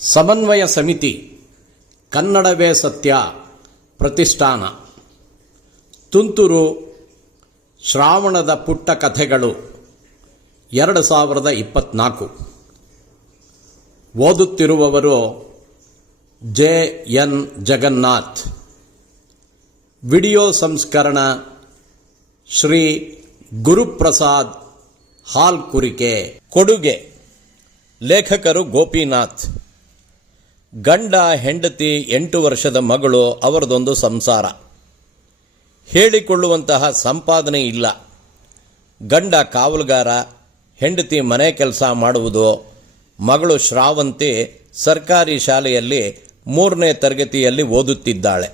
ಸಮನ್ವಯ ಸಮಿತಿ ಕನ್ನಡವೇ ಸತ್ಯ ಪ್ರತಿಷ್ಠಾನ. ತುಂತುರು ಶ್ರಾವಣದ ಪುಟ್ಟ ಕಥೆಗಳು ಎರಡು ಸಾವಿರದ ಇಪ್ಪತ್ನಾಲ್ಕು. ಓದುತ್ತಿರುವವರು ಜೆ ಎನ್ ಜಗನ್ನಾಥ್. ವಿಡಿಯೋ ಸಂಸ್ಕರಣ ಶ್ರೀ ಗುರುಪ್ರಸಾದ್ ಹಾಲ್ಕುರಿಕೆ. ಕೊಡುಗೆ, ಲೇಖಕರು ಗೋಪಿನಾಥ್. ಗಂಡ, ಹೆಂಡತಿ, ಎಂಟು ವರ್ಷದ ಮಗಳು, ಅವರದೊಂದು ಸಂಸಾರ. ಹೇಳಿಕೊಳ್ಳುವಂತಹ ಸಂಪಾದನೆ ಇಲ್ಲ. ಗಂಡ ಕಾವಲುಗಾರ, ಹೆಂಡತಿ ಮನೆ ಕೆಲಸ ಮಾಡುವುದು, ಮಗಳು ಶ್ರಾವಂತಿ ಸರ್ಕಾರಿ ಶಾಲೆಯಲ್ಲಿ ಮೂರನೇ ತರಗತಿಯಲ್ಲಿ ಓದುತ್ತಿದ್ದಾಳೆ.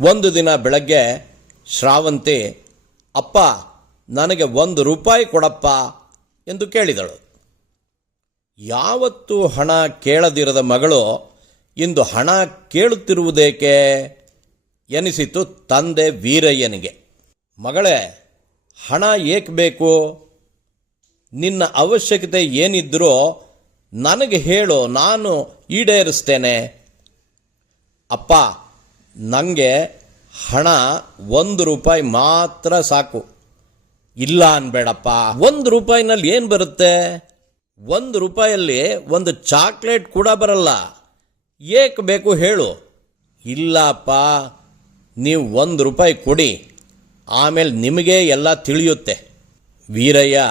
ಒಂದು ದಿನ ಬೆಳಗ್ಗೆ, ಶ್ರಾವಂತಿ, ಅಪ್ಪ, ನನಗೆ ಒಂದು ರೂಪಾಯಿ ಕೊಡಪ್ಪ ಎಂದು ಕೇಳಿದಳು. ಯಾವತ್ತೂ ಹಣ ಕೇಳದಿರದ ಮಗಳು, ಇಂದು ಹಣ ಕೇಳುತ್ತಿರುವುದೇಕೆ? ಎನಿಸಿತು ತಂದೆ ವೀರಯ್ಯನಿಗೆ. ಮಗಳೇ, ಹಣ ಏಕೆ ಬೇಕು? ನಿನ್ನ ಅವಶ್ಯಕತೆ ಏನಿದ್ರೂ ನನಗೆ ಹೇಳು, ನಾನು ಈಡೇರಿಸ್ತೇನೆ. ಅಪ್ಪ ನನಗೆ ಹಣ ಒಂದು ರೂಪಾಯಿ ಮಾತ್ರ ಸಾಕು. ಇಲ್ಲ ಅನ್ಬೇಡಪ್ಪ. ಒಂದು ರೂಪಾಯಿನಲ್ಲಿ ಏನು ಬರುತ್ತೆ? ಒಂದು ರೂಪಾಯಲ್ಲಿ ಒಂದು ಚಾಕ್ಲೇಟ್ ಕೂಡ ಬರಲ್ಲ. ಏಕೆ ಬೇಕು ಹೇಳು. ಇಲ್ಲಪ್ಪ, ನೀವು ಒಂದು ರೂಪಾಯಿ ಕೊಡಿ. ಆಮೇಲೆ ನಿಮಗೆ ಎಲ್ಲ ತಿಳಿಯುತ್ತೆ. ವೀರಯ್ಯ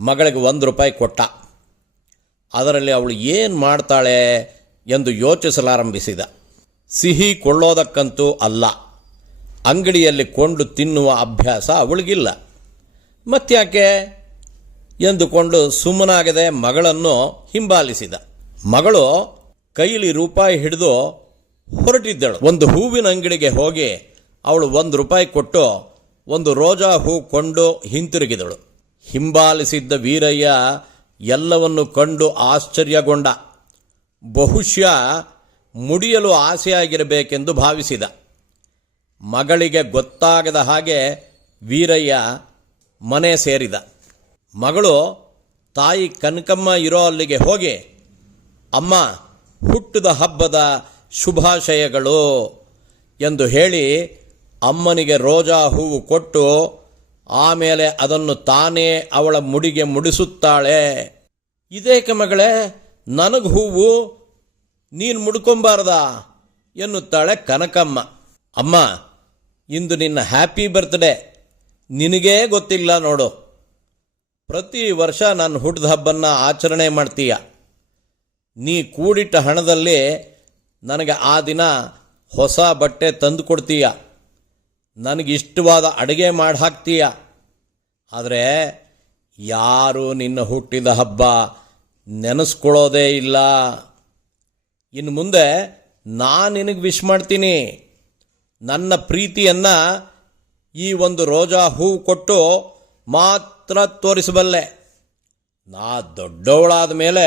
ಮಗಳಿಗೆ ಒಂದು ರೂಪಾಯಿ ಕೊಟ್ಟ. ಅದರಲ್ಲಿ ಅವಳು ಏನು ಮಾಡ್ತಾಳೆ ಎಂದು ಯೋಚಿಸಲಾರಂಭಿಸಿದ. ಸಿಹಿ ಕೊಳ್ಳೋದಕ್ಕಂತೂ ಅಲ್ಲ. ಅಂಗಡಿಯಲ್ಲಿ ಕೊಂಡು ತಿನ್ನುವ ಅಭ್ಯಾಸ ಅವಳಿಗಿಲ್ಲ. ಮತ್ತ್ಯಾಕೆ? ಎಂದುಕೊಂಡು ಸುಮ್ಮನಾಗದೆ ಮಗಳನ್ನು ಹಿಂಬಾಲಿಸಿದ. ಮಗಳು ಕೈಲಿ ರೂಪಾಯಿ ಹಿಡಿದು ಹೊರಟಿದ್ದಳು. ಒಂದು ಹೂವಿನ ಅಂಗಡಿಗೆ ಹೋಗಿ ಅವಳು ಒಂದು ರೂಪಾಯಿ ಕೊಟ್ಟು ಒಂದು ರೋಜಾ ಹೂ ಕೊಂಡು ಹಿಂತಿರುಗಿದಳು. ಹಿಂಬಾಲಿಸಿದ್ದ ವೀರಯ್ಯ ಎಲ್ಲವನ್ನು ಕಂಡು ಆಶ್ಚರ್ಯಗೊಂಡ. ಬಹುಶಃ ಮುಡಿಯಲು ಆಸೆಯಾಗಿರಬೇಕೆಂದು ಭಾವಿಸಿದ. ಮಗಳಿಗೆ ಗೊತ್ತಾಗದ ಹಾಗೆ ವೀರಯ್ಯ ಮನೆ ಸೇರಿದ. ಮಗಳು ತಾಯಿ ಕನಕಮ್ಮ ಇರೋ ಅಲ್ಲಿಗೆ ಹೋಗಿ, ಅಮ್ಮ, ಹುಟ್ಟಿದ ಹಬ್ಬದ ಶುಭಾಶಯಗಳು ಎಂದು ಹೇಳಿ ಅಮ್ಮನಿಗೆ ರೋಜಾ ಹೂವು ಕೊಟ್ಟು, ಆಮೇಲೆ ಅದನ್ನು ತಾನೇ ಅವಳ ಮುಡಿಗೆ ಮುಡಿಸುತ್ತಾಳೆ. ಇದೇಕೆ ಮಗಳೇ, ನನಗೆ ಹೂವು ನೀನು ಮುಡ್ಕೊಂಬಾರ್ದ ಎನ್ನುತ್ತಾಳೆ ಕನಕಮ್ಮ. ಅಮ್ಮ, ಇಂದು ನಿನ್ನ ಹ್ಯಾಪಿ ಬರ್ತ್ಡೇ. ನಿನಗೇ ಗೊತ್ತಿಲ್ಲ ನೋಡು. ಪ್ರತಿ ವರ್ಷ ನಾನು ಹುಟ್ಟಿದ ಹಬ್ಬನ್ನ ಆಚರಣೆ ಮಾಡ್ತೀಯ. ನೀ ಕೂಡಿಟ್ಟ ಹಣದಲ್ಲಿ ನನಗೆ ಆ ದಿನ ಹೊಸ ಬಟ್ಟೆ ತಂದು ಕೊಡ್ತೀಯ. ನನಗಿಷ್ಟವಾದ ಅಡುಗೆ ಮಾಡಿ ಹಾಕ್ತೀಯ. ಆದರೆ ಯಾರು ನಿನ್ನ ಹುಟ್ಟಿದ ಹಬ್ಬ ನೆನೆಸ್ಕೊಳ್ಳೋದೇ ಇಲ್ಲ. ಇನ್ನು ಮುಂದೆ ನಾನು ನಿನಗೆ ವಿಶ್ ಮಾಡ್ತೀನಿ. ನನ್ನ ಪ್ರೀತಿಯನ್ನು ಈ ಒಂದು ರೋಜಾ ಹೂವು ಕೊಟ್ಟು ಮಾತ್ರ ತೋರಿಸಬಲ್ಲೆ. ನಾ ದೊಡ್ಡವಳಾದ ಮೇಲೆ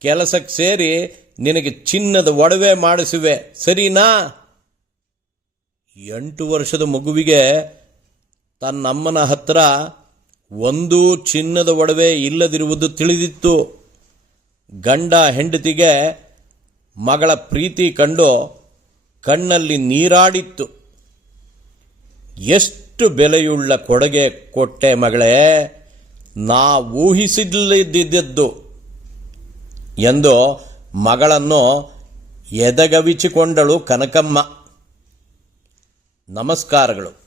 ಕೆಲಸಕ್ಕೆ ಸೇರಿ ನಿನಗೆ ಚಿನ್ನದ ಒಡವೆ ಮಾಡಿಸುವೆ, ಸರಿನಾ? ಎಂಟು ವರ್ಷದ ಮಗುವಿಗೆ ತನ್ನಮ್ಮನ ಹತ್ರ ಒಂದು ಚಿನ್ನದ ಒಡವೆ ಇಲ್ಲದಿರುವುದು ತಿಳಿದಿತ್ತು. ಗಂಡ ಹೆಂಡತಿಗೆ ಮಗಳ ಪ್ರೀತಿ ಕಂಡು ಕಣ್ಣಲ್ಲಿ ನೀರಾಡಿತ್ತು. ಎಷ್ಟು ಬೆಲೆಯುಳ್ಳ ಕೊಡುಗೆ ಕೊಟ್ಟೆ ಮಗಳೇ ನಾ ಊಹಿಸಿಲ್ಲದಿದ್ದದ್ದು ಎಂದು ಮಗಳನ್ನು ಎದಗವಿಚಿಕೊಂಡಳು ಕನಕಮ್ಮ. ನಮಸ್ಕಾರಗಳು.